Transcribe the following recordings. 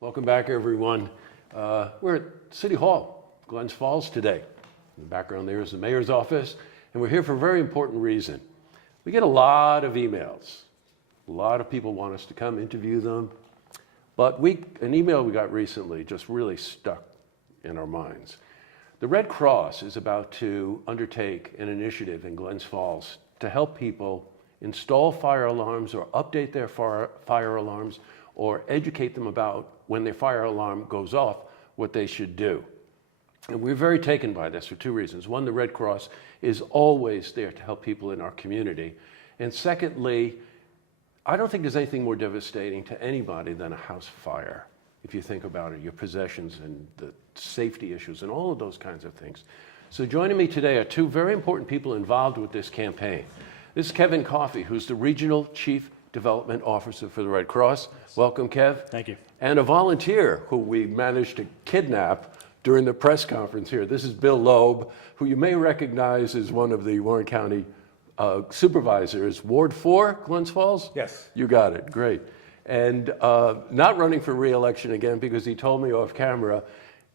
Welcome back, everyone. We're at City Hall, Glens Falls today. In the background there is the mayor's office, and we're here for a very important reason. We get a lot of emails. A lot of people want us to come interview them, but an email we got recently just really stuck in our minds. The Red Cross is about to undertake an initiative in Glens Falls to help people install fire alarms or update their fire alarms or educate them about when their fire alarm goes off, what they should do. And we're very taken by this for two reasons. One, the Red Cross is always there to help people in our community. And secondly, I don't think there's anything more devastating to anybody than a house fire. If you think about it, your possessions and the safety issues and all of those kinds of things. So joining me today are two very important people involved with this campaign. This is Kevin Coffey, who's the Regional Chief Development Officer for the Red Cross. Yes. Welcome, Kev. Thank you. And a volunteer who we managed to kidnap during the press conference here. This is Bill Loeb, who you may recognize as one of the Warren County supervisors. Ward 4, Glens Falls? Yes. You got it, great. And not running for re-election again because he told me off camera,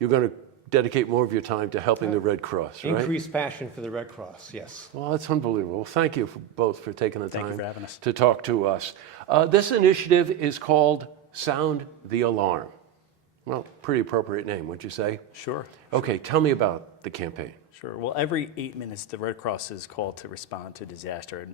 you're going to dedicate more of your time to helping the Red Cross, right? Increased passion for the Red Cross, yes. Well, that's unbelievable. Thank you both for taking the time for having us. to talk to us. This initiative is called Sound the Alarm. Well, pretty appropriate name, wouldn't you say? Sure. Okay, tell me about the campaign. Sure. Well, every 8 minutes, the Red Cross is called to respond to disaster.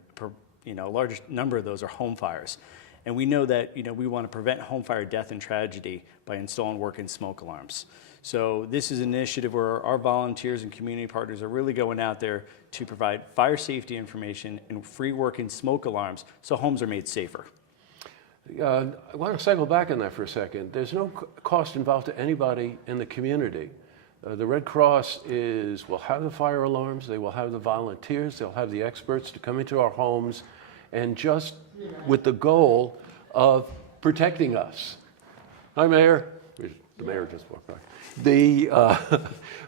And a large number of those are home fires. And we know that we want to prevent home fire death and tragedy by installing working smoke alarms. So this is an initiative where our volunteers and community partners are really going out there to provide fire safety information and free working smoke alarms so homes are made safer. I want to cycle back on that for a second. There's no cost involved to anybody in the community. The Red Cross will have the fire alarms, they will have the volunteers, they'll have the experts to come into our homes and just with the goal of protecting us. Hi, Mayor. The mayor just walked by.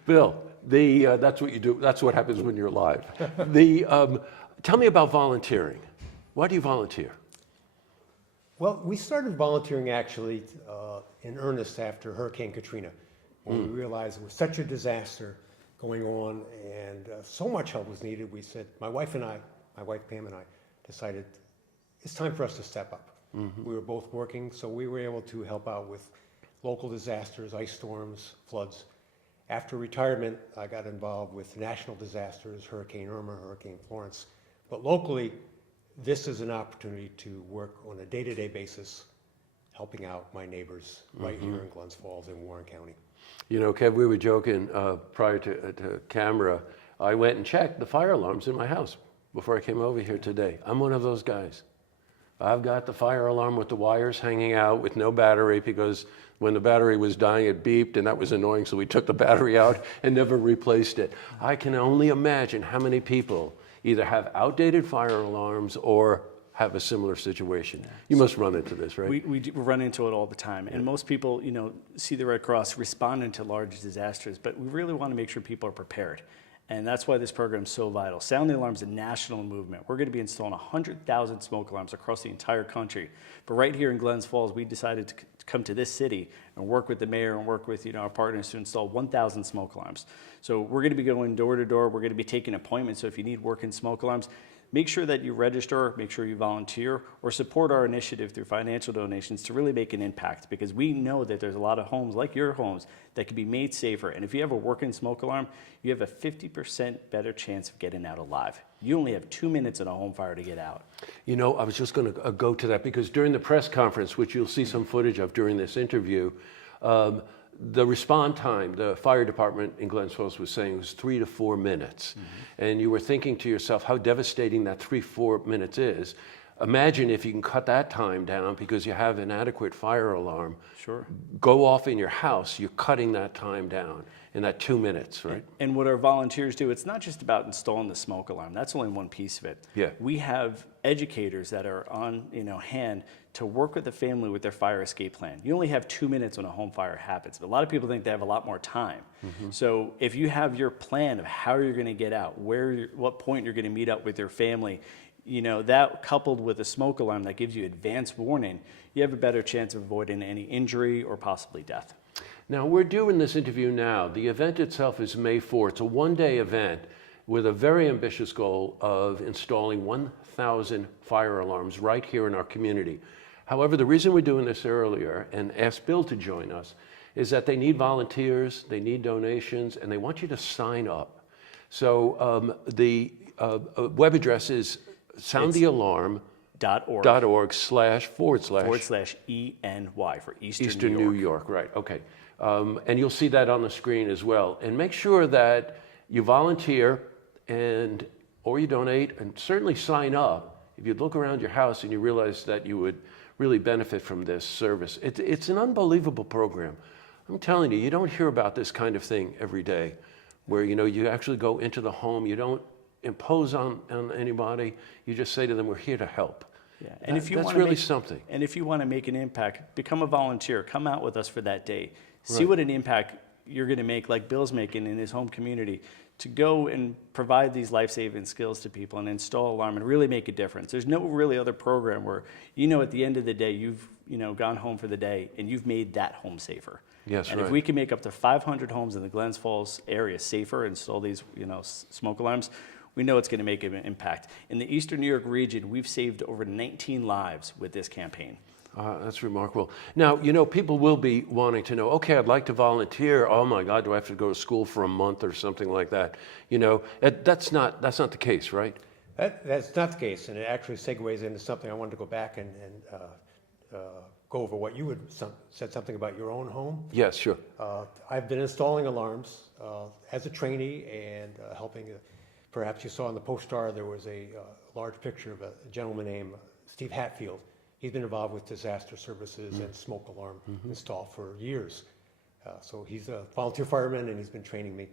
Bill, that's what you do. That's what happens when you're live. Tell me about volunteering. Why do you volunteer? Well, we started volunteering actually in earnest after Hurricane Katrina. When we realized it was such a disaster going on and so much help was needed, we said, my wife Pam and I, decided it's time for us to step up. Mm-hmm. We were both working, so we were able to help out with local disasters, ice storms, floods. After retirement, I got involved with national disasters, Hurricane Irma, Hurricane Florence. But locally, this is an opportunity to work on a day-to-day basis, helping out my neighbors right here in Glens Falls in Warren County. You know, Kev, we were joking prior to camera. I went and checked the fire alarms in my house before I came over here today. I'm one of those guys. I've got the fire alarm with the wires hanging out with no battery because when the battery was dying, it beeped and that was annoying, so we took the battery out and never replaced it. I can only imagine how many people either have outdated fire alarms or have a similar situation. You must run into this, right? We run into it all the time. And most people, see the Red Cross responding to large disasters, but we really want to make sure people are prepared. And that's why this program is so vital. Sound the Alarm is a national movement. We're going to be installing 100,000 smoke alarms across the entire country. But right here in Glens Falls, we decided to come to this city and work with the mayor and work with our partners to install 1,000 smoke alarms. So we're going to be going door to door. We're going to be taking appointments. So if you need working smoke alarms, make sure that you register, make sure you volunteer, or support our initiative through financial donations to really make an impact, because we know that there's a lot of homes like your homes that can be made safer. And if you have a working smoke alarm, you have a 50% better chance of getting out alive. You only have 2 minutes in a home fire to get out. I was just going to go to that because during the press conference, which you'll see some footage of during this interview, the response time, the fire department in Glens Falls was saying was 3 to 4 minutes. Mm-hmm. And you were thinking to yourself how devastating that 3-4 minutes is. Imagine if you can cut that time down because you have an adequate fire alarm. Sure. Go off in your house, you're cutting that time down in that 2 minutes, right? And what our volunteers do, it's not just about installing the smoke alarm. That's only one piece of it. Yeah. We have educators that are on hand to work with the family with their fire escape plan. You only have 2 minutes when a home fire happens, but a lot of people think they have a lot more time. Mm-hmm. So if you have your plan of how you're going to get out, what point you're going to meet up with your family, that coupled with a smoke alarm that gives you advance warning, you have a better chance of avoiding any injury or possibly death. Now, we're doing this interview now. The event itself is May 4th. It's a one-day event with a very ambitious goal of installing 1,000 fire alarms right here in our community. However, the reason we're doing this earlier and asked Bill to join us is that they need volunteers, they need donations, and they want you to sign up. So the web address is soundthealarm.org//ENY for Eastern New York, right, okay. And you'll see that on the screen as well. And make sure that you volunteer or you donate, and certainly sign up if you look around your house and you realize that you would really benefit from this service. It's an unbelievable program. I'm telling you, you don't hear about this kind of thing every day, where you actually go into the home, you don't impose on anybody, you just say to them, we're here to help. Yeah, and if you that's want really something. And if you want to make an impact, become a volunteer. Come out with us for that day. See what an impact you're going to make, like Bill's making in his home community, to go and provide these life-saving skills to people and install alarm and really make a difference. There's no really other program where at the end of the day you've gone home for the day and you've made that home safer. Yes, and right. if we can make up to 500 homes in the Glens Falls area safer, install these smoke alarms, we know it's going to make an impact. In the Eastern New York region, we've saved over 19 lives with this campaign. That's remarkable. Now, people will be wanting to know, okay, I'd like to volunteer. Oh my God, do I have to go to school for a month or something like that? That's not the case, right? That's not the case, and it actually segues into something I wanted to go back and go over what you said something about your own home. Yes, sure. I've been installing alarms as a trainee and helping. Perhaps you saw in the Post-Star there was a large picture of a gentleman named Steve Hatfield. He's been involved with disaster services and smoke alarm install for years. So he's a volunteer fireman and he's been training me.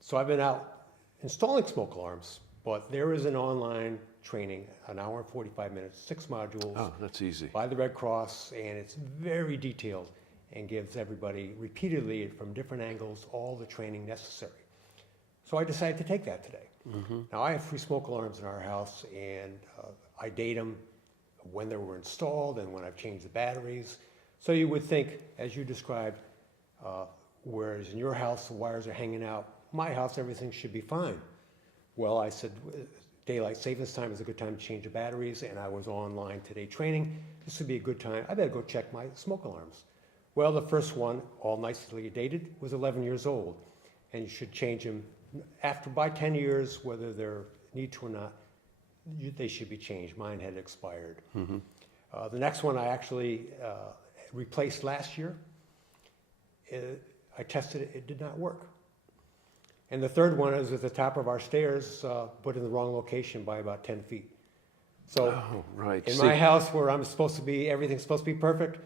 So I've been out installing smoke alarms, but there is an online training, an hour and 45 minutes, 6 modules. Oh, that's easy. By the Red Cross, and it's very detailed and gives everybody repeatedly from different angles all the training necessary. So I decided to take that today. Now I have 3 smoke alarms in our house, and I date them when they were installed and when I've changed the batteries. So you would think, as you described, whereas in your house the wires are hanging out, my house everything should be fine. Well, I said daylight savings time is a good time to change the batteries, and I was online today training. This would be a good time. I better go check my smoke alarms. Well, the first one, all nicely dated, was 11 years old, and you should change them by 10 years, whether they're need to or not. They should be changed. Mine had expired. The next one I actually replaced last year. I tested it, it did not work. And the third one is at the top of our stairs, put in the wrong location by about 10 feet. So in my house where everything's supposed to be perfect,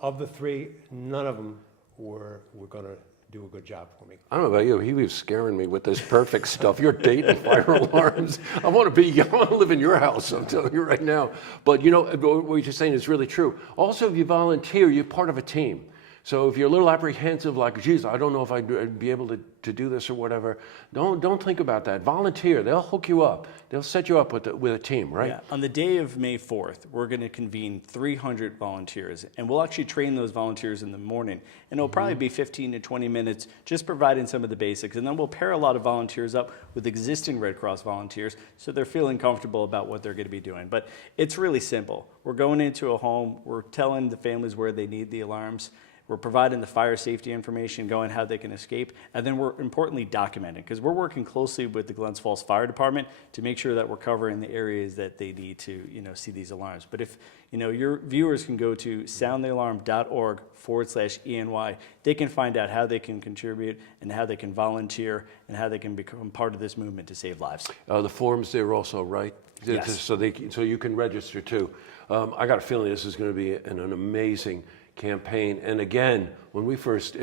of the 3, none of them were going to do a good job for me. I don't know about you, he was scaring me with this perfect stuff. You're dating fire alarms. I want to live in your house, I'm telling you right now. But what you're saying is really true. Also, if you volunteer, you're part of a team. So if you're a little apprehensive, like, geez, I don't know if I'd be able to do this or whatever, don't think about that. Volunteer. They'll hook you up. They'll set you up with a team, right? Yeah. On the day of May 4th, we're going to convene 300 volunteers, and we'll actually train those volunteers in the morning. And it'll probably be 15 to 20 minutes, just providing some of the basics. And then we'll pair a lot of volunteers up with existing Red Cross volunteers, so they're feeling comfortable about what they're going to be doing. But it's really simple. We're going into a home. We're telling the families where they need the alarms. We're providing the fire safety information, going how they can escape, and then we're importantly documenting, because we're working closely with the Glens Falls Fire Department to make sure that we're covering the areas that they need to, see these alarms. But if, your viewers can go to soundthealarm.org/ENY, they can find out how they can contribute and how they can volunteer and how they can become part of this movement to save lives. The forms there also, right? Yes. So you can register too. I got a feeling this is going to be an amazing campaign. And again, when it first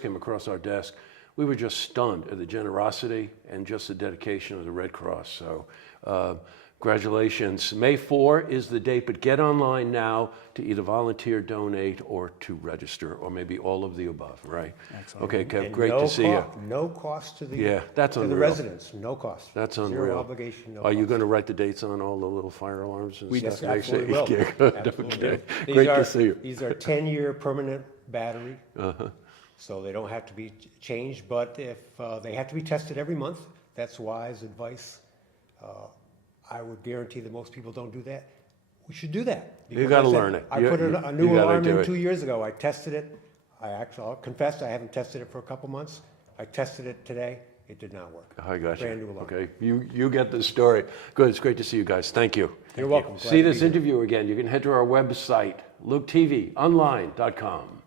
came across our desk, we were just stunned at the generosity and just the dedication of the Red Cross. So Congratulations. May 4 is the date, but get online now to either volunteer, donate, or to register, or maybe all of the above, right? Excellent. Okay, Kev, And great no to see you. No cost to the, Yeah, that's to the unreal. residents, no cost. That's unreal. Zero obligation, no Are you cost. going to write the dates on all the little fire alarms and Yes, stuff? Make sure- absolutely will. Yeah, good. Absolutely Okay. will. Great to see you. These are 10-year permanent battery, Uh-huh. so they don't have to be changed, but if they have to be tested every month, that's wise advice. I would guarantee that most people don't do that. We should do that. You Because gotta I said, learn it. I You- put you a new gotta alarm do in it. 2 years ago. I tested it. I'll confess, I haven't tested it for a couple months. I tested it today. It did not work. I got you. Brand new alarm. Okay, you get the story. Good, it's great to see you guys. Thank you. You're welcome. Glad See to be this here. interview again. You can head to our website, LukeTVOnline.com.